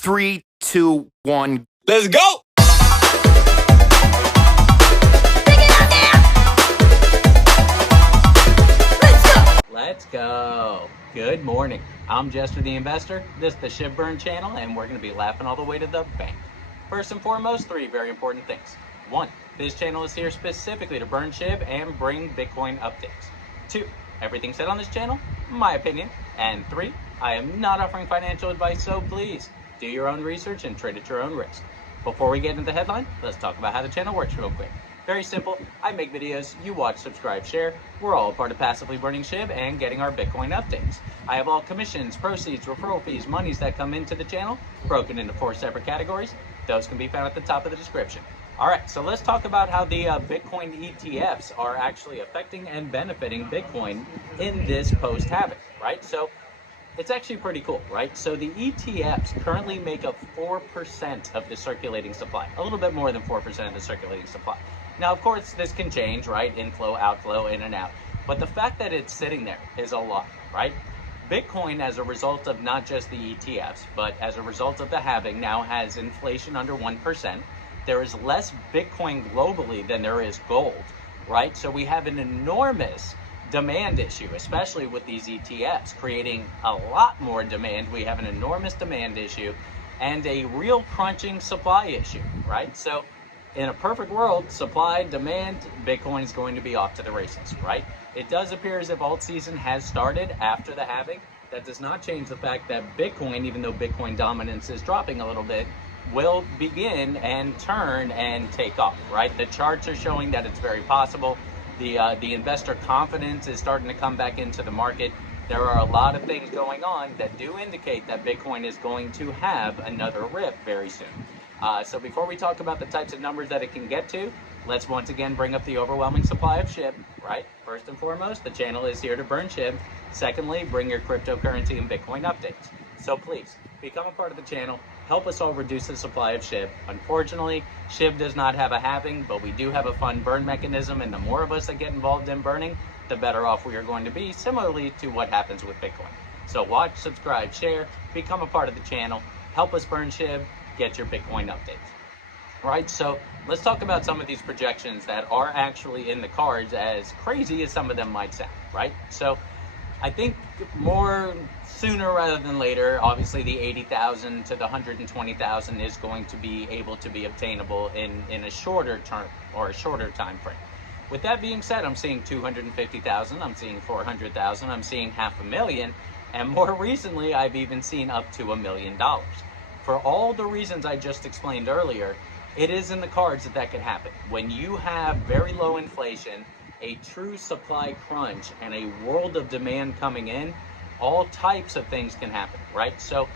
3, 2, 1. Let's go! Let's go. Good morning. I'm Jester the Investor. This is the Shib channel, and we're going to be laughing all the way to the bank. First and foremost, three very important things. One, this channel is here specifically to burn Shib and bring Bitcoin updates. Two, everything said on this channel, my opinion. And three, I am not offering financial advice, so please do your own research and trade at your own risk. Before we get into the headline, let's talk about how the channel works real quick. Very simple. I make videos, you watch, subscribe, share. We're all a part of passively burning Shib and getting our Bitcoin updates. I have all commissions, proceeds, referral fees, monies that come into the channel, broken into 4 separate categories. Those can be found at the top of the description. All right, so let's talk about how the Bitcoin ETFs are actually affecting and benefiting Bitcoin in this post-halving, right? So it's actually pretty cool, right? So the ETFs currently make up 4% of the circulating supply, a little bit more than 4% of the circulating supply. Now, of course, this can change, right? Inflow, outflow, in and out. But the fact that it's sitting there is a lot, right? Bitcoin, as a result of not just the ETFs, but as a result of the halving, now has inflation under 1%. There is less Bitcoin globally than there is gold, right? So we have an enormous demand issue, especially with these ETFs, creating a lot more demand. We have an enormous demand issue and a real crunching supply issue, right? So in a perfect world, supply, demand, Bitcoin is going to be off to the races, right? It does appear as if alt season has started after the halving. That does not change the fact that Bitcoin, even though Bitcoin dominance is dropping a little bit, will begin and turn and take off, right? The charts are showing that it's very possible. The investor confidence is starting to come back into the market. There are a lot of things going on that do indicate that Bitcoin is going to have another rip very soon. So before we talk about the types of numbers that it can get to, let's once again bring up the overwhelming supply of Shib, right? First and foremost, the channel is here to burn Shib. Secondly, bring your cryptocurrency and Bitcoin updates. So please, become a part of the channel. Help us all reduce the supply of Shib. Unfortunately, Shib does not have a halving, but we do have a fun burn mechanism, and the more of us that get involved in burning, the better off we are going to be, similarly to what happens with Bitcoin. So watch, subscribe, share, become a part of the channel, help us burn Shib, get your Bitcoin updates. Right, so let's talk about some of these projections that are actually in the cards, as crazy as some of them might sound, right? So I think more sooner rather than later, obviously the 80,000 to the 120,000 is going to be able to be obtainable in a shorter term or a shorter time frame. With that being said, I'm seeing 250,000, I'm seeing 400,000, I'm seeing $500,000, and more recently, I've even seen up to $1 million. For all the reasons I just explained earlier, it is in the cards that that could happen. When you have very low inflation, a true supply crunch, and a world of demand coming in, all types of things can happen, right? So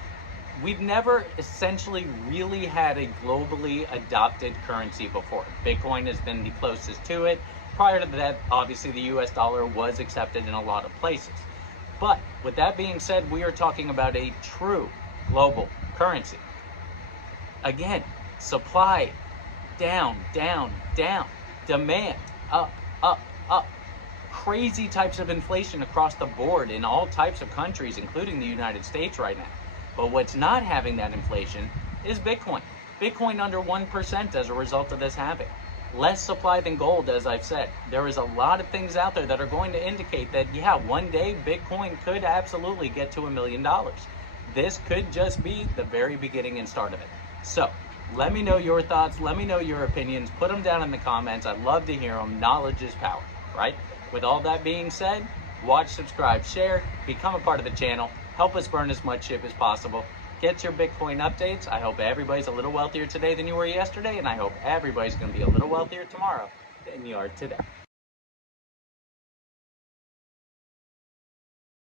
we've never essentially really had a globally adopted currency before. Bitcoin has been the closest to it. Prior to that, obviously the US dollar was accepted in a lot of places. But with that being said, we are talking about a true global currency. Again, supply down, down, down. Demand up, up, up. Crazy types of inflation across the board in all types of countries, including the United States right now. But what's not having that inflation is Bitcoin. Bitcoin under 1% as a result of this halving. Less supply than gold, as I've said. There is a lot of things out there that are going to indicate that, yeah, one day Bitcoin could absolutely get to $1 million. This could just be the very beginning and start of it. So let me know your thoughts. Let me know your opinions. Put them down in the comments. I'd love to hear them. Knowledge is power, right? With all that being said, watch, subscribe, share, become a part of the channel. Help us burn as much Shib as possible. Get your Bitcoin updates. I hope everybody's a little wealthier today than you were yesterday, and I hope everybody's going to be a little wealthier tomorrow than you are today.